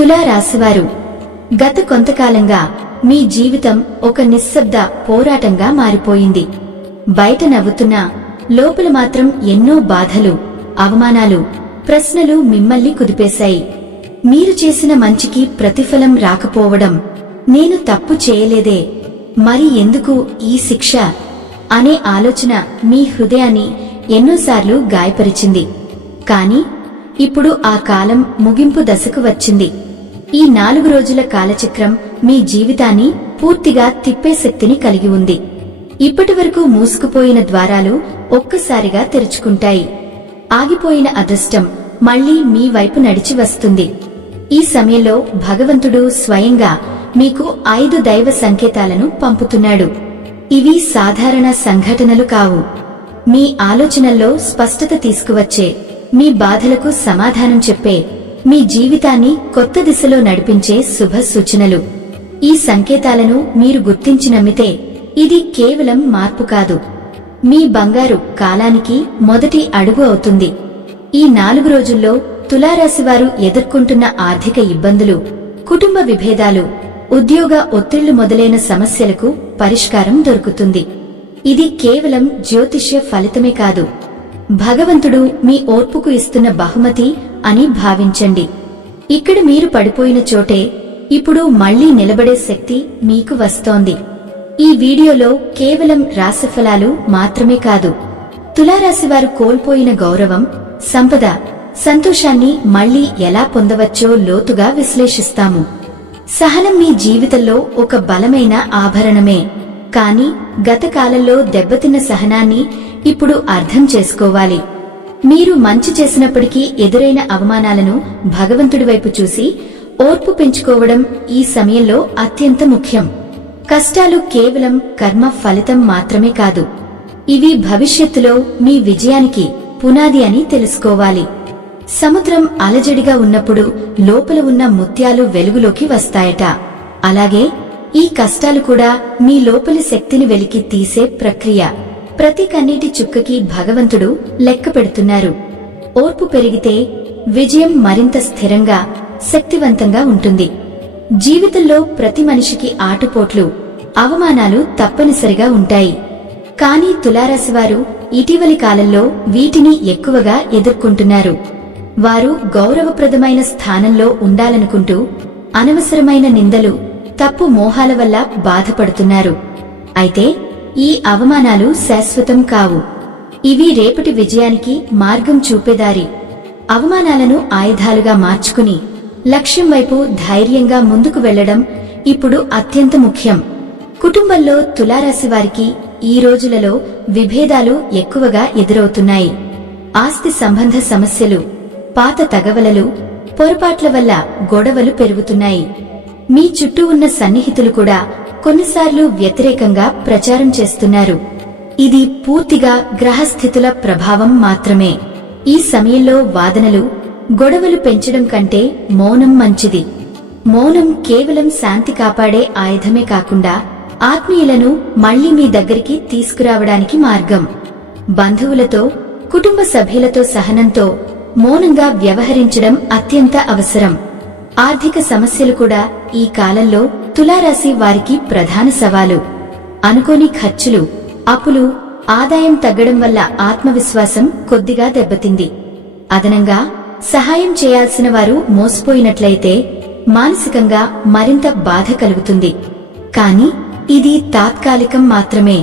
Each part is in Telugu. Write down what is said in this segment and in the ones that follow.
తులా రాశివారు, గత కొంతకాలంగా మీ జీవితం ఒక నిశ్శబ్ద పోరాటంగా మారిపోయింది. బయట నవ్వుతున్నా లోపల మాత్రం ఎన్నో బాధలు, అవమానాలు, ప్రశ్నలు మిమ్మల్ని కుదిపేశాయి. మీరు చేసిన మంచికి ప్రతిఫలం రాకపోవడం, నేను తప్పు చేయలేదే, మరి ఎందుకు ఈ శిక్ష అనే ఆలోచన మీ హృదయాన్ని ఎన్నోసార్లు గాయపరిచింది. కాని ఇప్పుడు ఆ కాలం ముగింపు దశకు వచ్చింది. ఈ 4 రోజుల కాలచక్రం మీ జీవితాన్ని పూర్తిగా తిప్పే శక్తిని కలిగి ఉంది. ఇప్పటివరకు మూసుకుపోయిన ద్వారాలు ఒక్కసారిగా తెరుచుకుంటాయి. ఆగిపోయిన అదృష్టం మళ్లీ మీ వైపు నడిచి వస్తుంది. ఈ సమయంలో భగవంతుడు స్వయంగా మీకు 5 దైవ సంకేతాలను పంపుతున్నాడు. ఇవి సాధారణ సంఘటనలు కావు. మీ ఆలోచనల్లో స్పష్టత తీసుకువచ్చే, మీ బాధలకు సమాధానం చెప్పే, మీ జీవితాన్ని కొత్త దిశలో నడిపించే శుభ సూచనలు. ఈ సంకేతాలను మీరు గుర్తించి నమ్మితే ఇది కేవలం మార్పు కాదు, మీ బంగారు కాలానికి మొదటి అడుగు అవుతుంది. ఈ 4 రోజుల్లో తులారాశివారు ఎదుర్కొంటున్న ఆర్థిక ఇబ్బందులు, కుటుంబ విభేదాలు, ఉద్యోగ ఒత్తిళ్లు మొదలైన సమస్యలకు పరిష్కారం దొరుకుతుంది. ఇది కేవలం జ్యోతిష్య ఫలితమే కాదు, భగవంతుడు మీ ఓర్పుకు ఇస్తున్న బహుమతి అని భావించండి. ఇక్కడ మీరు పడిపోయిన చోటే ఇప్పుడు మళ్లీ నిలబడే శక్తి మీకు వస్తోంది. ఈ వీడియోలో కేవలం రాశిఫలాలు మాత్రమే కాదు, తులారాశివారు కోల్పోయిన గౌరవం, సంపద, సంతోషాన్ని మళ్లీ ఎలా పొందవచ్చో లోతుగా విశ్లేషిస్తాము. సహనం మీ జీవితంలో ఒక బలమైన ఆభరణమే. కాని గత కాలంలో దెబ్బతిన్న సహనాన్ని ఇప్పుడు అర్థం చేసుకోవాలి. మీరు మంచి చేసినప్పటికీ ఎదురైన అవమానాలను భగవంతుడి వైపు చూసి ఓర్పు పెంచుకోవడం ఈ సమయంలో అత్యంత ముఖ్యం. కష్టాలు కేవలం కర్మ ఫలితం మాత్రమే కాదు, ఇవి భవిష్యత్తులో మీ విజయానికి పునాది అని తెలుసుకోవాలి. సముద్రం అలజడిగా ఉన్నప్పుడు లోపల ఉన్న ముత్యాలు వెలుగులోకి వస్తాయట. అలాగే ఈ కష్టాలు కూడా మీ లోపలి శక్తిని వెలికి తీసే ప్రక్రియ. ప్రతి కన్నీటి చుక్కకి భగవంతుడు లెక్క పెడుతున్నారు. ఓర్పు పెరిగితే విజయం మరింత స్థిరంగా, శక్తివంతంగా ఉంటుంది. జీవితంలో ప్రతి మనిషికి ఆటుపోట్లు, అవమానాలు తప్పనిసరిగా ఉంటాయి. కానీ తులారాశివారు ఇటీవలి కాలంలో వీటిని ఎక్కువగా ఎదుర్కొంటున్నారు. వారు గౌరవప్రదమైన స్థానంలో ఉండాలనుకుంటూ అనవసరమైన నిందలు, తప్పు మోహాల వల్ల బాధపడుతున్నారు. అయితే ఈ అవమానాలు శాశ్వతం కావు. ఇవి రేపటి విజయానికి మార్గం చూపేదారి. అవమానాలను ఆయుధాలుగా మార్చుకుని లక్ష్యం వైపు ధైర్యంగా ముందుకు వెళ్లడం ఇప్పుడు అత్యంత ముఖ్యం. కుటుంబంలో తులారాశివారికి ఈ రోజులలో విభేదాలు ఎక్కువగా ఎదురవుతున్నాయి. ఆస్తి సంబంధ సమస్యలు, పాత తగవలలు, పొరపాట్ల వల్ల గొడవలు పెరుగుతున్నాయి. మీ చుట్టూ ఉన్న సన్నిహితులు కూడా కొన్నిసార్లు వ్యతిరేకంగా ప్రచారం చేస్తున్నారు. ఇది పూర్తిగా గ్రహస్థితుల ప్రభావం మాత్రమే. ఈ సమయంలో వాదనలు, గొడవలు పెంచడం కంటే మౌనం మంచిది. మౌనం కేవలం శాంతి కాపాడే ఆయుధమే కాకుండా ఆత్మీయులను మళ్లీ మీ దగ్గరికి తీసుకురావడానికి మార్గం. బంధువులతో, కుటుంబ సభ్యులతో సహనంతో, మౌనంగా వ్యవహరించడం అత్యంత అవసరం. ఆర్థిక సమస్యలు కూడా ఈ కాలంలో తులారాశి వారికి ప్రధాన సవాలు. అనుకోని ఖర్చులు, అప్పులు, ఆదాయం తగ్గడం వల్ల ఆత్మవిశ్వాసం కొద్దిగా దెబ్బతింది. అదనంగా సహాయం చేయాల్సిన వారు మోసపోయినట్లయితే మానసికంగా మరింత బాధ కలుగుతుంది. కాని ఇది తాత్కాలికం మాత్రమే.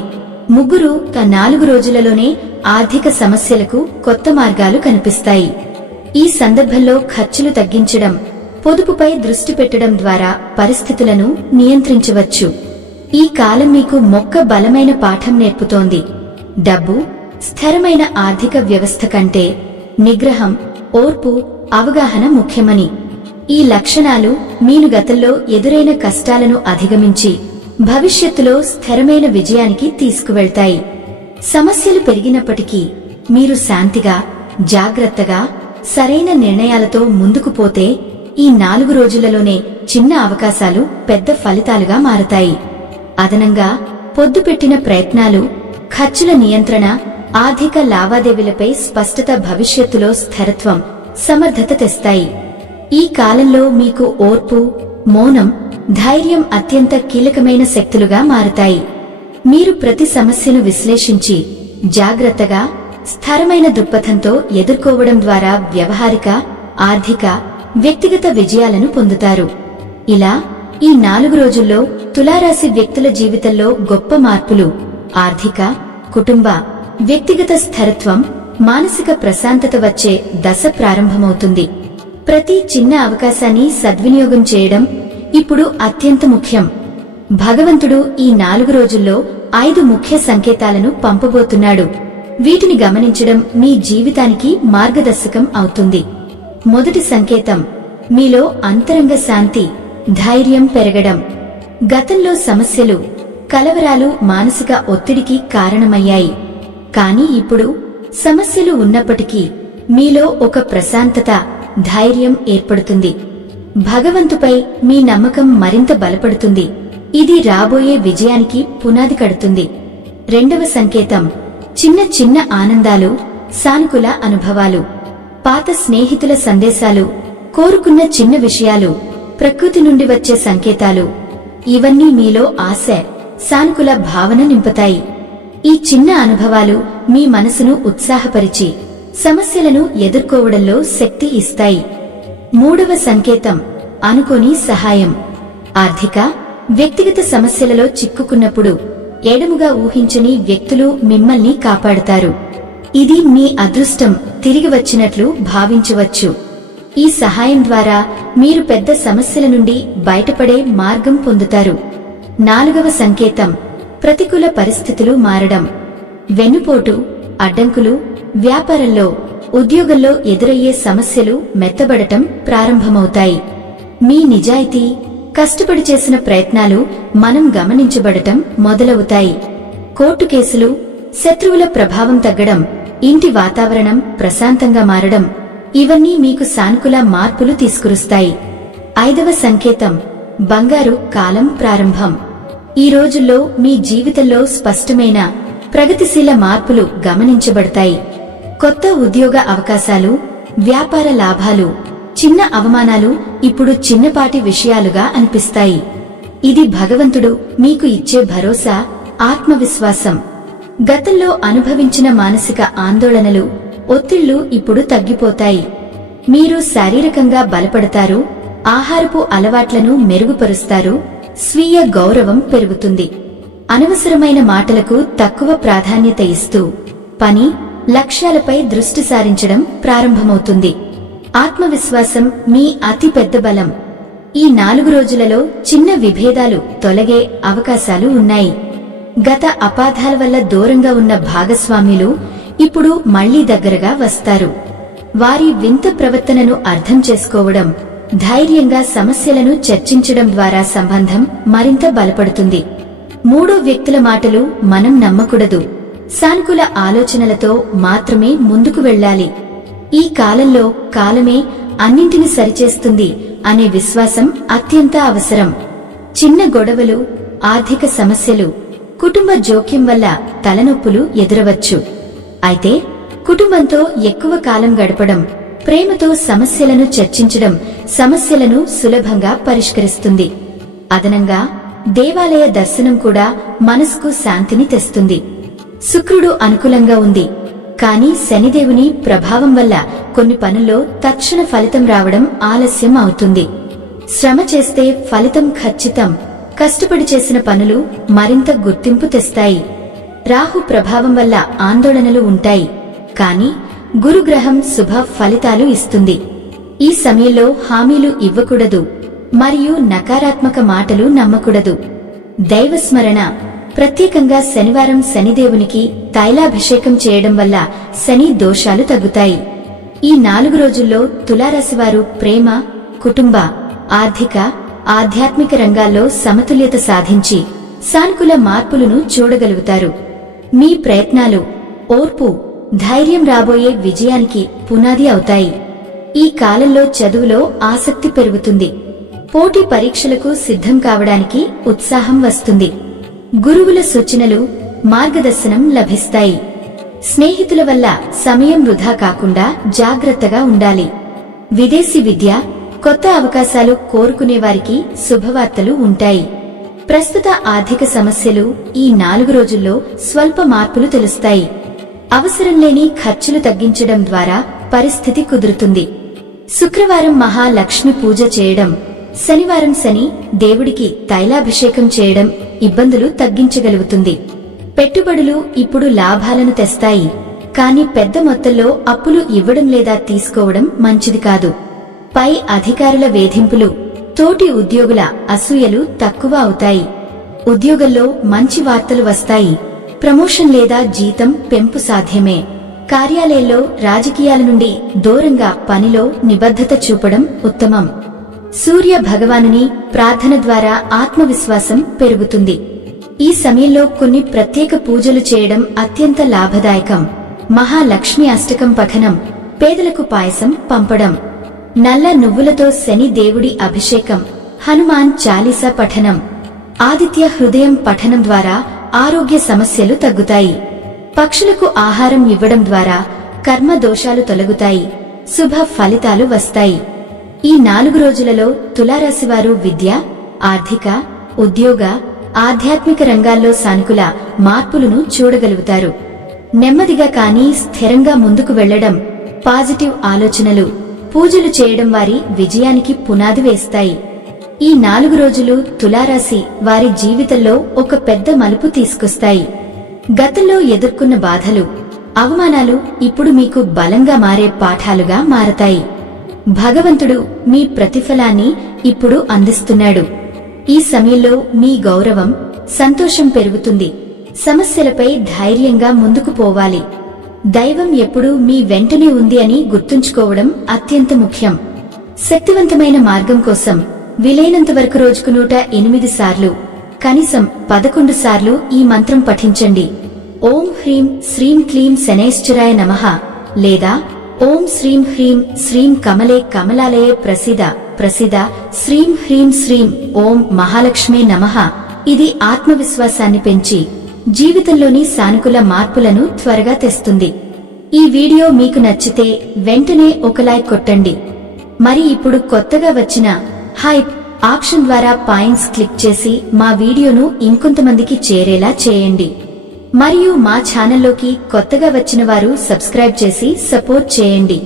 ముగ్గురు 4 రోజులలోనే ఆర్థిక సమస్యలకు కొత్త మార్గాలు కనిపిస్తాయి. ఈ సందర్భంలో ఖర్చులు తగ్గించడం, పొదుపుపై దృష్టి పెట్టడం ద్వారా పరిస్థితులను నియంత్రించవచ్చు. ఈ కాలం మీకు బలమైన పాఠం నేర్పుతోంది. డబ్బు, స్థిరమైన ఆర్థిక వ్యవస్థ కంటే నిగ్రహం, ఓర్పు, అవగాహన ముఖ్యమని. ఈ లక్షణాలు మీను గతంలో ఎదురైన కష్టాలను అధిగమించి భవిష్యత్తులో స్థిరమైన విజయానికి తీసుకువెళ్తాయి. సమస్యలు పెరిగినప్పటికీ మీరు శాంతిగా, జాగ్రత్తగా, సరైన నిర్ణయాలతో ముందుకు పోతే ఈ 4 రోజులలోనే చిన్న అవకాశాలు పెద్ద ఫలితాలుగా మారతాయి. అదనంగా పొద్దుపెట్టిన ప్రయత్నాలు, ఖర్చుల నియంత్రణ, ఆర్థిక లావాదేవీలపై స్పష్టత భవిష్యత్తులో స్థిరత్వం, సమర్థత తెస్తాయి. ఈ కాలంలో మీకు ఓర్పు, మౌనం, ధైర్యం అత్యంత కీలకమైన శక్తులుగా మారుతాయి. మీరు ప్రతి సమస్యను విశ్లేషించి జాగ్రత్తగా, స్థిరమైన దృక్పథంతో ఎదుర్కోవడం ద్వారా వ్యవహారిక, ఆర్థిక, వ్యక్తిగత విజయాలను పొందుతారు. ఇలా ఈ 4 రోజుల్లో తులారాశి వ్యక్తుల జీవితంలో గొప్ప మార్పులు, ఆర్థిక, కుటుంబ, వ్యక్తిగత స్థిరత్వం, మానసిక ప్రశాంతత వచ్చే దశ ప్రారంభమవుతుంది. ప్రతి చిన్న అవకాశాన్ని సద్వినియోగం చేయడం ఇప్పుడు అత్యంత ముఖ్యం. భగవంతుడు ఈ 4 రోజుల్లో 5 ముఖ్య సంకేతాలను పంపబోతున్నాడు. వీటిని గమనించడం మీ జీవితానికి మార్గదర్శకం అవుతుంది. మొదటి సంకేతం, మీలో అంతరంగ శాంతి, ధైర్యం పెరగడం. గతంలో సమస్యలు, కలవరాలు మానసిక ఒత్తిడికి కారణమయ్యాయి. కానీ ఇప్పుడు సమస్యలు ఉన్నప్పటికీ మీలో ఒక ప్రశాంతత, ధైర్యం ఏర్పడుతుంది. భగవంతుపై మీ నమ్మకం మరింత బలపడుతుంది. ఇది రాబోయే విజయానికి పునాది కడుతుంది. రెండవ సంకేతం, చిన్న చిన్న ఆనందాలు, సానుకూల అనుభవాలు. పాత స్నేహితుల సందేశాలు, కోరుకున్న చిన్న విషయాలు, ప్రకృతి నుండి వచ్చే సంకేతాలు, ఇవన్నీ మీలో ఆశ, సానుకూల భావన నింపుతాయి. ఈ చిన్న అనుభవాలు మీ మనసును ఉత్సాహపరిచి సమస్యలను ఎదుర్కోవడంలో శక్తి ఇస్తాయి. మూడవ సంకేతం, అనుకోని సహాయం. ఆర్థిక, వ్యక్తిగత సమస్యలలో చిక్కుకున్నప్పుడు ఎడముగా ఊహించని వ్యక్తులు మిమ్మల్ని కాపాడుతారు. ఇది మీ అదృష్టం తిరిగి వచ్చినట్లు భావించవచ్చు. ఈ సహాయం ద్వారా మీరు పెద్ద సమస్యల నుండి బయటపడే మార్గం పొందుతారు. నాలుగవ సంకేతం, ప్రతికూల పరిస్థితులు మారడం. వెన్నుపోటు, అడ్డంకులు, వ్యాపారంలో, ఉద్యోగంలో ఎదురయ్యే సమస్యలు మెత్తబడటం ప్రారంభమవుతాయి. మీ నిజాయితీ, కష్టపడి చేసిన ప్రయత్నాలు మనం గమనించబడటం మొదలవుతాయి. కోర్టు కేసులు, శత్రువుల ప్రభావం తగ్గడం, ఇంటి వాతావరణం ప్రశాంతంగా మారడం, ఇవన్నీ మీకు సానుకూల మార్పులు తీసుకురుస్తాయి. ఐదవ సంకేతం, బంగారు కాలం ప్రారంభం. ఈ రోజుల్లో మీ జీవితంలో స్పష్టమైన, ప్రగతిశీల మార్పులు గమనించబడతాయి. కొత్త ఉద్యోగ అవకాశాలు, వ్యాపార లాభాలు, చిన్న అవమానాలు ఇప్పుడు చిన్నపాటి విషయాలుగా అనిపిస్తాయి. ఇది భగవంతుడు మీకు ఇచ్చే భరోసా, ఆత్మవిశ్వాసం. గతంలో అనుభవించిన మానసిక ఆందోళనలు, ఒత్తిళ్లు ఇప్పుడు తగ్గిపోతాయి. మీరు శారీరకంగా బలపడతారు, ఆహారపు అలవాట్లను మెరుగుపరుస్తారు, స్వీయ గౌరవం పెరుగుతుంది. అనవసరమైన మాటలకు తక్కువ ప్రాధాన్యత ఇస్తూ పని, లక్ష్యాలపై దృష్టి సారించడం ప్రారంభమవుతుంది. ఆత్మవిశ్వాసం మీ అతి పెద్ద బలం. ఈ 4 రోజులలో చిన్న విభేదాలు తొలగే అవకాశాలు ఉన్నాయి. గత అపార్థాల వల్ల దూరంగా ఉన్న భాగస్వామ్యులు ఇప్పుడు మళ్లీ దగ్గరగా వస్తారు. వారి వింత ప్రవర్తనను అర్థం చేసుకోవడం, ధైర్యంగా సమస్యలను చర్చించడం ద్వారా సంబంధం మరింత బలపడుతుంది. మూడో వ్యక్తుల మాటలు మనం నమ్మకూడదు. సానుకూల ఆలోచనలతో మాత్రమే ముందుకు వెళ్ళాలి. ఈ కాలంలో కాలమే అన్నింటిని సరిచేస్తుంది అనే విశ్వాసం అత్యంత అవసరం. చిన్న గొడవలు, ఆర్థిక సమస్యలు, కుటుంబ జోక్యం వల్ల తలనొప్పులు ఎదురవచ్చు. అయితే కుటుంబంతో ఎక్కువ కాలం గడపడం, ప్రేమతో సమస్యలను చర్చించడం సమస్యలను సులభంగా పరిష్కరిస్తుంది. అదనంగా దేవాలయ దర్శనం కూడా మనసుకు శాంతిని తెస్తుంది. శుక్రుడు అనుకూలంగా ఉంది, కానీ శనిదేవుని ప్రభావం వల్ల కొన్ని పనుల్లో తక్షణ ఫలితం రావడం ఆలస్యం అవుతుంది. శ్రమ చేస్తే ఫలితం ఖచ్చితం. కష్టపడి చేసిన పనులు మరింత గుర్తింపు తెస్తాయి. రాహు ప్రభావం వల్ల ఆందోళనలు ఉంటాయి, కానీ గురుగ్రహం శుభ ఫలితాలు ఇస్తుంది. ఈ సమయంలో హామీలు ఇవ్వకూడదు మరియు నకారాత్మక మాటలు నమ్మకూడదు. దైవస్మరణ, ప్రత్యేకంగా శనివారం శనిదేవునికి తైలాభిషేకం చేయడం వల్ల శని దోషాలు తగ్గుతాయి. ఈ 4 రోజుల్లో తులారాశివారు ప్రేమ, కుటుంబ, ఆర్థిక, ఆధ్యాత్మిక రంగాల్లో సమతుల్యత సాధించి సానుకూల మార్పులను చూడగలుగుతారు. మీ ప్రయత్నాలు, ఓర్పు, ధైర్యం రాబోయే విజయానికి పునాది అవుతాయి. ఈ కాలంలో చదువులో ఆసక్తి పెరుగుతుంది. పోటీ పరీక్షలకు సిద్ధం కావడానికి ఉత్సాహం వస్తుంది. గురువుల సూచనలు, మార్గదర్శనం లభిస్తాయి. స్నేహితుల వల్ల సమయం వృధా కాకుండా జాగ్రత్తగా ఉండాలి. విదేశీ విద్య, కొత్త అవకాశాలు కోరుకునే వారికి శుభవార్తలు ఉంటాయి. ప్రస్తుత ఆర్థిక సమస్యలు ఈ 4 రోజుల్లో స్వల్ప మార్పులు తెలుస్తాయి. అవసరం లేని ఖర్చులు తగ్గించడం ద్వారా పరిస్థితి కుదురుతుంది. శుక్రవారం మహాలక్ష్మి పూజ చేయడం, శనివారం శని దేవుడికి తైలాభిషేకం చేయడం ఇబ్బందులు తగ్గించగలుగుతుంది. పెట్టుబడులు ఇప్పుడు లాభాలను తెస్తాయి, కానీ పెద్ద మొత్తంలో అప్పులు ఇవ్వడం లేదా తీసుకోవడం మంచిది కాదు. పై అధికారుల వేధింపులు, తోటి ఉద్యోగుల అసూయలు తక్కువ అవుతాయి. ఉద్యోగంలో మంచి వార్తలు వస్తాయి. ప్రమోషన్ లేదా జీతం పెంపు సాధ్యమే. కార్యాలయంలో రాజకీయాల నుండి దూరంగా పనిలో నిబద్ధత చూపడం ఉత్తమం. సూర్య భగవానుని ప్రార్థన ద్వారా ఆత్మవిశ్వాసం పెరుగుతుంది. ఈ సమయంలో కొన్ని ప్రత్యేక పూజలు చేయడం అత్యంత లాభదాయకం. మహాలక్ష్మి అష్టకం పఠనం, పేదలకు పాయసం పంపడం, నల్ల నువ్వులతో శని దేవుడి అభిషేకం, హనుమాన్ చాలీసా పఠనం, ఆదిత్య హృదయం పఠనం ద్వారా ఆరోగ్య సమస్యలు తగ్గుతాయి. పక్షులకు ఆహారం ఇవ్వడం ద్వారా కర్మ దోషాలు తొలగుతాయి, శుభ ఫలితాలు వస్తాయి. ఈ 4 రోజులలో తులారాశివారు విద్య, ఆర్థిక, ఉద్యోగ, ఆధ్యాత్మిక రంగాల్లో సానుకూల మార్పులను చూడగలుగుతారు. నెమ్మదిగా కానీ స్థిరంగా ముందుకు వెళ్లడం, పాజిటివ్ ఆలోచనలు, పూజలు చేయడం వారి విజయానికి పునాది వేస్తాయి. ఈ 4 రోజులు తులారాశి వారి జీవితంలో ఒక పెద్ద మలుపు తీసుకొస్తాయి. గతంలో ఎదుర్కొన్న బాధలు, అవమానాలు ఇప్పుడు మీకు బలంగా మారే పాఠాలుగా మారతాయి. భగవంతుడు మీ ప్రతిఫలాన్ని ఇప్పుడు అందిస్తున్నాడు. ఈ సమయంలో మీ గౌరవం, సంతోషం పెరుగుతుంది. సమస్యలపై ధైర్యంగా ముందుకు పోవాలి. దైవం ఎప్పుడూ మీ వెంటనే ఉంది అని గుర్తుంచుకోవడం అత్యంత ముఖ్యం. శక్తివంతమైన మార్గం కోసం వీలైనంత వరకు రోజుకు 108 సార్లు, కనీసం 11 సార్లు ఈ మంత్రం పఠించండి. ఓం హ్రీం శ్రీం క్లీం శనైశ్చరాయ నమః లేదా ఓం శ్రీం హ్రీం శ్రీం కమలే కమలాలయే ప్రసిద ప్రసిద శ్రీం హ్రీం శ్రీం ఓం మహాలక్ష్మే నమః. ఇది ఆత్మవిశ్వాసాన్ని పెంచి జీవితంలోని సానుకూల మార్పులను త్వరగా తెస్తుంది. ఈ వీడియో మీకు నచ్చితే వెంటనే ఒక లైక్ కొట్టండి. మరి ఇప్పుడు కొత్తగా వచ్చిన హైప్ ఆప్షన్ ద్వారా పాయింట్స్ క్లిక్ చేసి మా వీడియోను ఇంకొంతమందికి చేరేలా చేయండి. మరియు మా ఛానల్లోకి కొత్తగా వచ్చిన వారు సబ్స్క్రైబ్ చేసి సపోర్ట్ చేయండి.